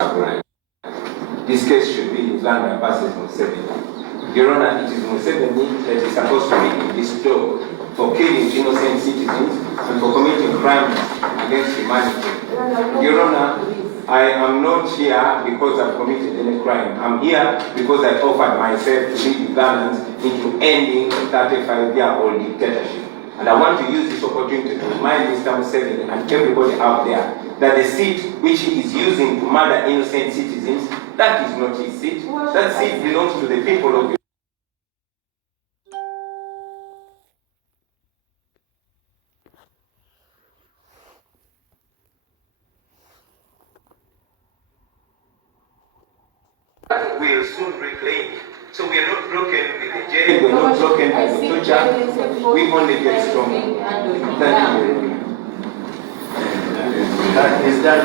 This case should be Uganda versus Museveni. Your Honor, it is Museveni that is supposed to be in this job for killing innocent citizens and for committing crimes against humanity. Your Honor, I am not here because I've committed any crime. I'm here because I offered myself to lead Ugandans into ending a 35-year-old dictatorship. And I want to use this opportunity to remind Mr. Museveni and everybody out there that the seat which he is using to murder innocent citizens, that is not his seat. That seat belongs to the people of Uganda. Will soon reclaim. So we are not broken with the jail, we are not broken by the torture, we only get stronger. Thank you. Is that